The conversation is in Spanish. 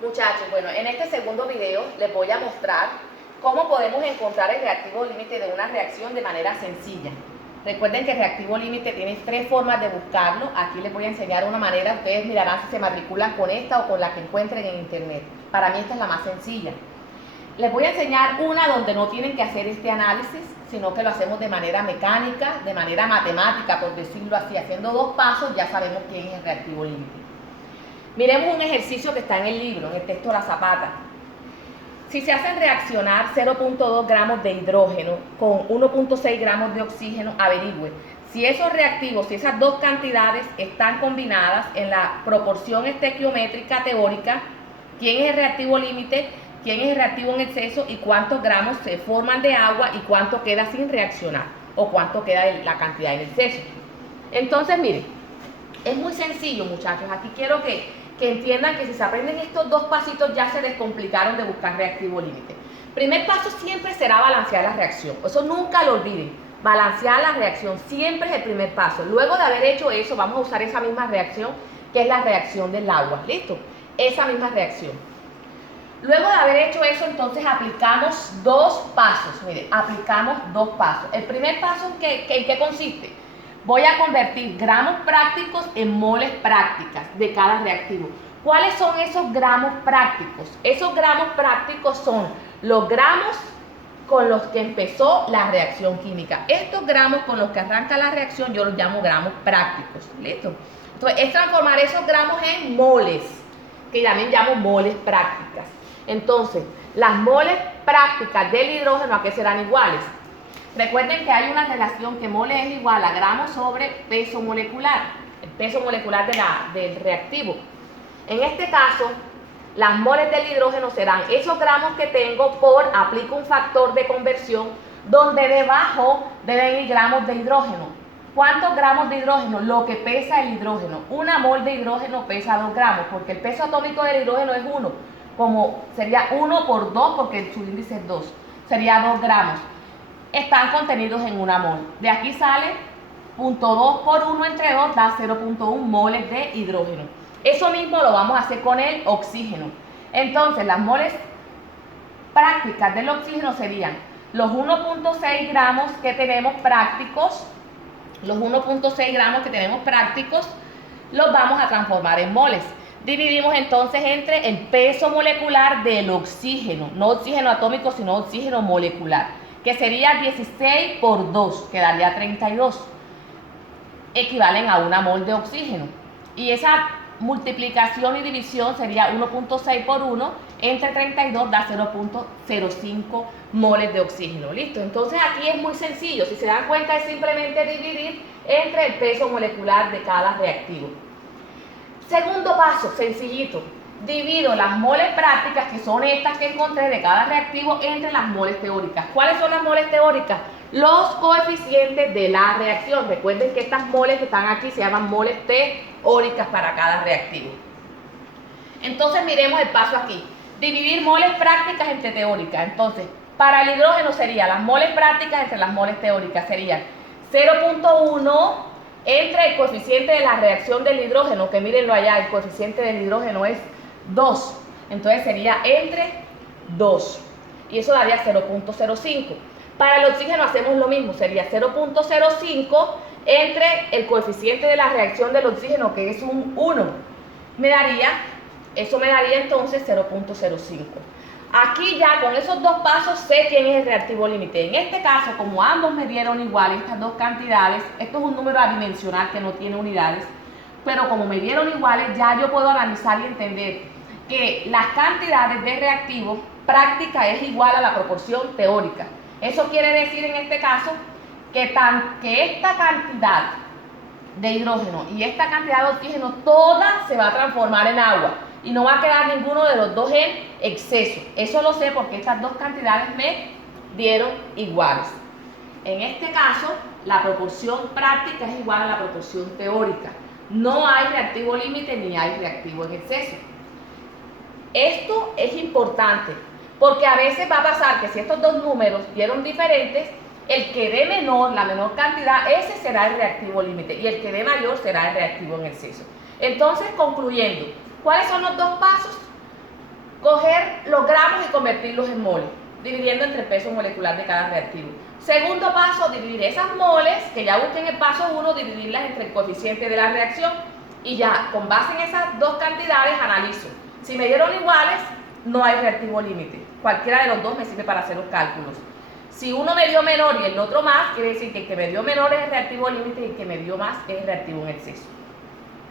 Muchachos, bueno, en este segundo video les voy a mostrar cómo podemos encontrar el reactivo límite de una reacción de manera sencilla. Recuerden que el reactivo límite tiene tres formas de buscarlo. Aquí les voy a enseñar una manera, ustedes mirarán si se matriculan con esta o con la que encuentren en internet. Para mí esta es la más sencilla. Les voy a enseñar una donde no tienen que hacer este análisis, sino que lo hacemos de manera mecánica, de manera matemática, por decirlo así. Haciendo dos pasos ya sabemos quién es el reactivo límite. Miremos un ejercicio que está en el libro, en el texto de La Zapata. Si se hacen reaccionar 0.2 gramos de hidrógeno con 1.6 gramos de oxígeno, averigüe si esos reactivos, si esas dos cantidades están combinadas en la proporción estequiométrica teórica, quién es el reactivo límite, quién es el reactivo en exceso y cuántos gramos se forman de agua y cuánto queda sin reaccionar o cuánto queda de la cantidad en exceso. Entonces, miren, es muy sencillo, muchachos. Aquí quiero que entiendan que si se aprenden estos dos pasitos ya se descomplicaron de buscar reactivo límite. Primer paso siempre será balancear la reacción. Eso nunca lo olviden. Balancear la reacción siempre es el primer paso. Luego de haber hecho eso, vamos a usar esa misma reacción que es la reacción del agua. ¿Listo? Esa misma reacción. Luego de haber hecho eso, entonces aplicamos dos pasos. Miren, aplicamos dos pasos. El primer paso, ¿en qué consiste? Voy a convertir gramos prácticos en moles prácticas de cada reactivo. ¿Cuáles son esos gramos prácticos? Esos gramos prácticos son los gramos con los que empezó la reacción química. Estos gramos con los que arranca la reacción yo los llamo gramos prácticos. ¿Listo? Entonces es transformar esos gramos en moles, que también llamo moles prácticas. Entonces, las moles prácticas del hidrógeno, ¿a qué serán iguales? Recuerden que hay una relación que mole es igual a gramos sobre peso molecular, el peso molecular del reactivo. En este caso, las moles del hidrógeno serán esos gramos que tengo aplico un factor de conversión, donde debajo deben ir gramos de hidrógeno. ¿Cuántos gramos de hidrógeno? Lo que pesa el hidrógeno. Una mol de hidrógeno pesa 2 gramos, porque el peso atómico del hidrógeno es 1, como sería 1 por 2, porque su índice es 2, sería 2 gramos. Están contenidos en una mol. De aquí sale 0.2 por 1 entre 2 da 0.1 moles de hidrógeno. Eso mismo lo vamos a hacer con el oxígeno. Entonces, las moles prácticas del oxígeno serían los 1.6 gramos que tenemos prácticos. Los 1.6 gramos que tenemos prácticos los vamos a transformar en moles. Dividimos entonces entre el peso molecular del oxígeno, no oxígeno atómico, sino oxígeno molecular, que sería 16 por 2, que daría 32, equivalen a una mol de oxígeno. Y esa multiplicación y división sería 1.6 por 1 entre 32 da 0.05 moles de oxígeno. ¿Listo? Entonces aquí es muy sencillo. Si se dan cuenta es simplemente dividir entre el peso molecular de cada reactivo. Segundo paso, sencillito. Divido las moles prácticas, que son estas que encontré de cada reactivo, entre las moles teóricas. ¿Cuáles son las moles teóricas? Los coeficientes de la reacción. Recuerden que estas moles que están aquí se llaman moles teóricas para cada reactivo. Entonces miremos el paso aquí. Dividir moles prácticas entre teóricas. Entonces, para el hidrógeno sería las moles prácticas entre las moles teóricas. Serían 0.1 entre el coeficiente de la reacción del hidrógeno, que mírenlo allá, el coeficiente del hidrógeno es 2, entonces sería entre 2 y eso daría 0.05. Para el oxígeno hacemos lo mismo, sería 0.05 entre el coeficiente de la reacción del oxígeno, que es un 1, eso me daría entonces 0.05. Aquí ya con esos dos pasos sé quién es el reactivo límite. En este caso, como ambos me dieron igual estas dos cantidades, esto es un número adimensional que no tiene unidades, pero como me dieron iguales, ya yo puedo analizar y entender que las cantidades de reactivos práctica es igual a la proporción teórica. Eso quiere decir en este caso que esta cantidad de hidrógeno y esta cantidad de oxígeno, toda se va a transformar en agua y no va a quedar ninguno de los dos en exceso. Eso lo sé porque estas dos cantidades me dieron iguales. En este caso, la proporción práctica es igual a la proporción teórica. No hay reactivo límite ni hay reactivo en exceso. Esto es importante porque a veces va a pasar que si estos dos números dieron diferentes, el que dé menor, la menor cantidad, ese será el reactivo límite y el que dé mayor será el reactivo en exceso. Entonces, concluyendo, ¿cuáles son los dos pasos? coger los gramos y convertirlos en moles, dividiendo entre el peso molecular de cada reactivo. Segundo paso, dividir esas moles, que ya busqué en el paso 1, dividirlas entre el coeficiente de la reacción y ya, con base en esas dos cantidades, analizo. Si me dieron iguales, no hay reactivo límite. Cualquiera de los dos me sirve para hacer los cálculos. Si uno me dio menor y el otro más, quiere decir que el que me dio menor es el reactivo límite y el que me dio más es el reactivo en exceso.